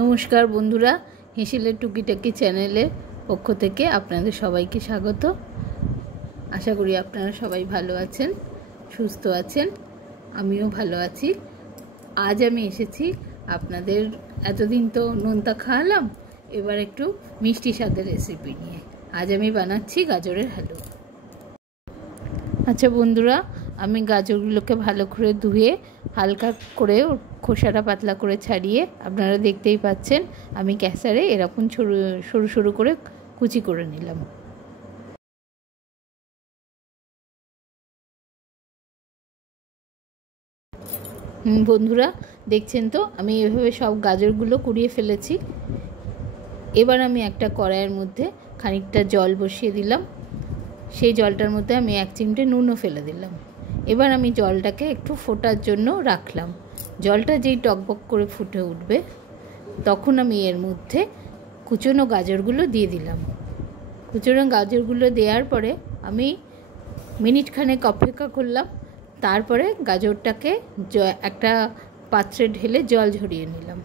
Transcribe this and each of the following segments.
নমস্কার বন্ধুরা, হেসেলের টুকিটাকি চ্যানেলের পক্ষ থেকে আপনাদের সবাইকে স্বাগত। আশা করি আপনারা সবাই ভালো আছেন, সুস্থ আছেন। আমিও ভালো আছি। আজ আমি এসেছি আপনাদের, এতদিন তো নোনতা খাওয়ালাম, এবার একটু মিষ্টি স্বাদের রেসিপি নিয়ে। আজ আমি বানাচ্ছি গাজরের হালুয়া। আচ্ছা বন্ধুরা, আমি গাজরগুলোকে ভালো করে ধুয়ে হালকা করে খোসাটা পাতলা করে ছাড়িয়ে, আপনারা দেখতেই পাচ্ছেন আমি ক্যাসারে এরকম সরু সরু করে কুচি করে নিলাম। বন্ধুরা দেখছেন তো, আমি এভাবে সব গাজরগুলো কুড়িয়ে ফেলেছি। এবার আমি একটা কড়াইয়ের মধ্যে খানিকটা জল বসিয়ে দিলাম। সেই জলটার মধ্যে আমি 1 চিমটে নুনও ফেলে দিলাম। এবার আমি জলটাকে একটু ফোটার জন্য রাখলাম। জলটা যেই টকবক করে ফুটে উঠবে, তখন আমি এর মধ্যে কুচনো গাজরগুলো দিয়ে দিলাম। কুচনো গাজরগুলো দেওয়ার পরে আমি মিনিটখানেক অপেক্ষা করলাম। তারপরে গাজরটাকে একটা পাত্রে ঢেলে জল ঝরিয়ে নিলাম।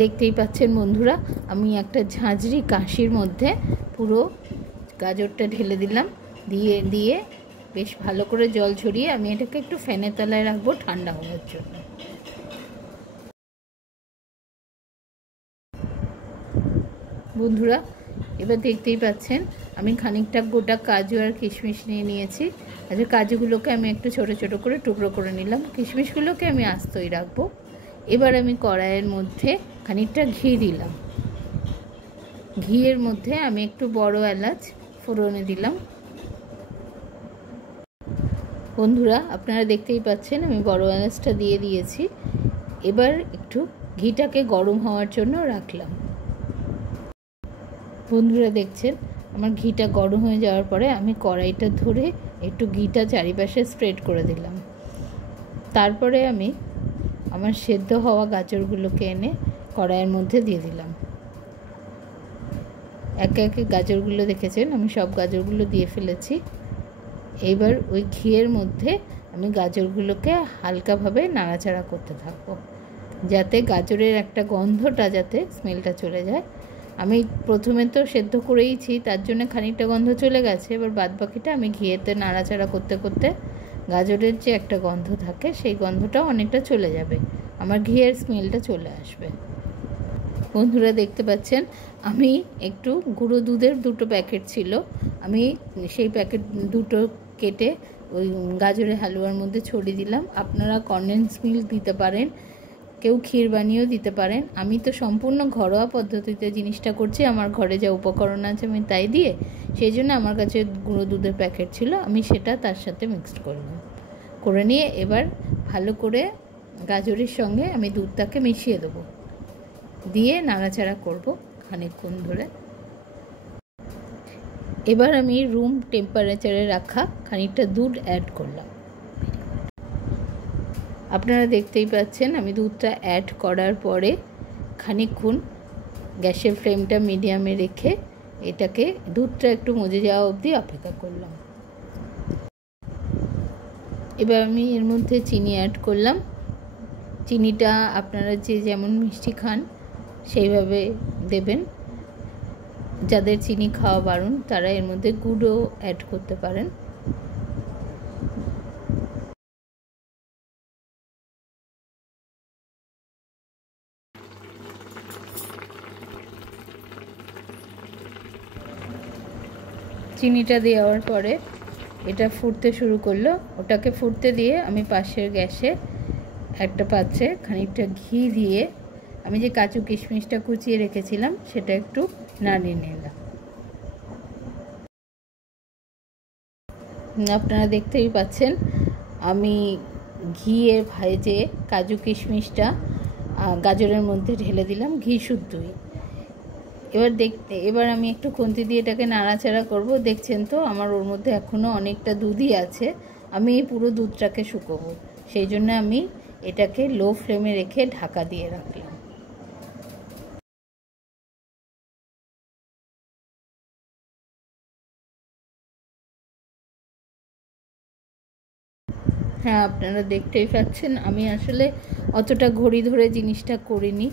দেখতেই পাচ্ছেন বন্ধুরা, আমি একটা ঝাঁঝরি কাঁশির মধ্যে পুরো গাজরটা ঢেলে দিলাম। দিয়ে বেশ ভালো করে জল ঝরিয়ে আমি এটাকে একটু ফ্যানের তলায় রাখবো ঠান্ডা হওয়ার জন্য। বন্ধুরা এবার দেখতেই পাচ্ছেন আমি খানিকটা গোটা কাজু আর কিশমিশ নিয়ে নিয়েছি। আচ্ছা, কাজুগুলোকে আমি একটু ছোট ছোট করে টুকরো করে নিলাম, কিশমিশগুলোকে আমি আস্তই রাখবো। এবার আমি কড়াইয়ের মধ্যে খানিকটা ঘি দিলাম। ঘিয়ের মধ্যে আমি একটু বড় এলাচ ফোড়নে দিলাম। বন্ধুরা আপনারা দেখতেই পাচ্ছেন আমি বড় এলাচটা দিয়ে দিয়েছি। এবার একটু ঘিটাকে গরম হওয়ার জন্য রাখলাম। বন্ধুরা দেখছেন আমার ঘিটা গরম হয়ে যাওয়ার পরে আমি কড়াইটা ধরে একটু ঘিটা চারিপাশে স্প্রেড করে দিলাম। তারপরে আমি আমার সেদ্ধ হওয়া গাজরগুলোকে এনে কড়াইয়ের মধ্যে দিয়ে দিলাম। একে একে গাজরগুলো দেখেছেন আমি সব গাজরগুলো দিয়ে ফেলেছি। এইবার ওই ঘিয়ের মধ্যে আমি গাজরগুলোকে হালকাভাবে নাড়াচাড়া করতে থাকবো, যাতে গাজরের একটা গন্ধটা, যাতে স্মেলটা চলে যায়। আমি প্রথমে তো সেদ্ধ করেইছি, তার জন্য খানিকটা গন্ধ চলে গেছে। এবার বাদবাকিটা আমি ঘিয়েতে নাড়াচাড়া করতে করতে গাজরের যে একটা গন্ধ থাকে, সেই গন্ধটাও অনেকটা চলে যাবে, আমার ঘিয়ের স্মেলটা চলে আসবে। বন্ধুরা দেখতে পাচ্ছেন আমি একটু গুঁড়ো দুধের 2টো প্যাকেট ছিল, আমি সেই প্যাকেট 2টো কেটে ওই গাজরের হালুয়ার মধ্যে ছড়িয়ে দিলাম। আপনারা কনডেন্স মিল্ক দিতে পারেন, কেউ ক্ষীর বানিয়েও দিতে পারেন। আমি তো সম্পূর্ণ ঘরোয়া পদ্ধতিতে জিনিসটা করছি, আমার ঘরে যা উপকরণ আছে আমি তাই দিয়ে, সেই জন্য আমার কাছে গুঁড়ো দুধের প্যাকেট ছিল, আমি সেটা তার সাথে মিক্সড করলাম। করে নিয়ে এবার ভালো করে গাজরের সঙ্গে আমি দুধটাকে মিশিয়ে দেবো, দিয়ে নাড়াচাড়া করব খানিকক্ষণ ধরে। এবার আমি রুম টেম্পারেচারে রাখা খানিকটা দুধ অ্যাড করলাম। আপনারা দেখতেই পাচ্ছেন আমি দুধটা অ্যাড করার পরে খানিকক্ষণ গ্যাসের ফ্লেমটা মিডিয়ামে রেখে এটাকে দুধটা একটু মজে যাওয়া অবধি অপেক্ষা করলাম। এবার আমি এর মধ্যে চিনি অ্যাড করলাম। চিনিটা আপনারা যে যেমন মিষ্টি খান সেইভাবে দেবেন। যাদের চিনি খাওয়া বারণ তারা এর মধ্যে গুড়ও অ্যাড করতে পারেন। চিনিটা দেওয়ার পরে এটা ফুটতে শুরু করলো। ওটাকে ফুটতে দিয়ে আমি পাশের গ্যাসে একটা পাত্রে খানিকটা ঘি দিয়ে আমি যে কাজু কিশমিশটা কুচিয়ে রেখেছিলাম সেটা একটু নাড়িয়ে নিলাম। আপনারা দেখতেই পাচ্ছেন আমি ঘিয়ে ভেজে কাজু কিশমিশটা গাজরের মধ্যে ঢেলে দিলাম, ঘি শুদ্ধই। এবার আমি একটু খুন্তি দিয়ে এটাকে নাড়াচাড়া করব। দেখছেন তো আমার ওর মধ্যে এখনও অনেকটা দুধই আছে, আমি এই পুরো দুধটাকে শুকোবো, সেই জন্য আমি এটাকে লো ফ্লেমে রেখে ঢাকা দিয়ে রাখলাম। হ্যাঁ আপনারা দেখতেই পাচ্ছেন আমি আসলে অতটা ঘড়ি ধরে জিনিসটা করিনি।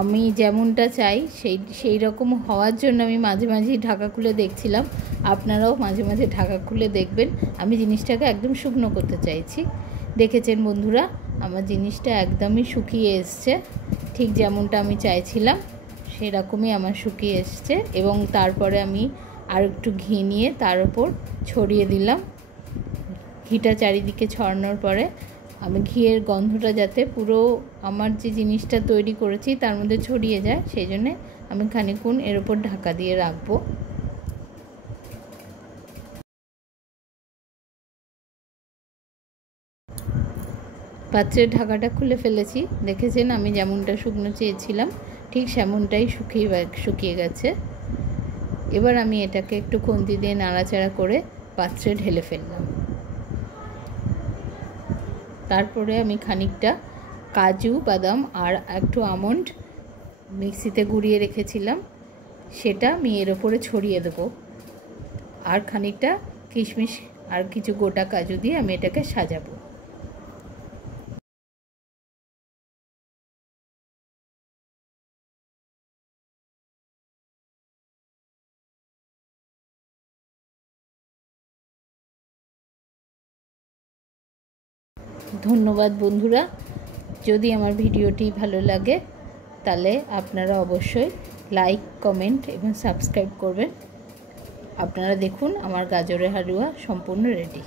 আমি যেমনটা চাই সেই রকম হওয়ার জন্য আমি মাঝে মাঝেই ঢাকা খুলে দেখছিলাম। আপনারাও মাঝে মাঝে ঢাকা খুলে দেখবেন। আমি জিনিসটাকে একদম শুকনো করতে চাইছি। দেখেছেন বন্ধুরা, আমার জিনিসটা একদমই শুকিয়ে এসছে, ঠিক যেমনটা আমি চাইছিলাম সেরকমই আমার শুকিয়ে এসছে। এবং তারপরে আমি আর একটু ঘি নিয়ে তার উপর ছড়িয়ে দিলাম। ঘিটা চারিদিকে ছড়ানোর পরে আমি ঘিয়ের গন্ধটা যাতে পুরো আমার যে জিনিসটা তৈরি করেছি তার মধ্যে ছড়িয়ে যায়, সেই জন্যে আমি খানিকক্ষণ এর উপর ঢাকা দিয়ে রাখবো। পাত্রের ঢাকাটা খুলে ফেলেছি। দেখেছেন আমি যেমনটা শুকনো চেয়েছিলাম ঠিক সেমনটাই শুকিয়ে গেছে। এবার আমি এটাকে একটু খুন্তি দিয়ে নাড়াচাড়া করে পাত্রে ঢেলে ফেললাম। তারপরে আমি খানিকটা কাজু বাদাম আর একটু আমন্ড মিক্সিতে গুঁড়িয়ে রেখেছিলাম, সেটা আমি এর ওপরে ছড়িয়ে দেবো। আর খানিকটা কিশমিশ আর কিছু গোটা কাজু দিয়ে আমি এটাকে সাজাবো। ধন্যবাদ বন্ধুরা। যদি আমার ভিডিওটি ভালো লাগে তাহলে আপনারা অবশ্যই লাইক, কমেন্ট এবং সাবস্ক্রাইব করবেন। আপনারা দেখুন আমার গাজরের হালুয়া সম্পূর্ণ রেডি।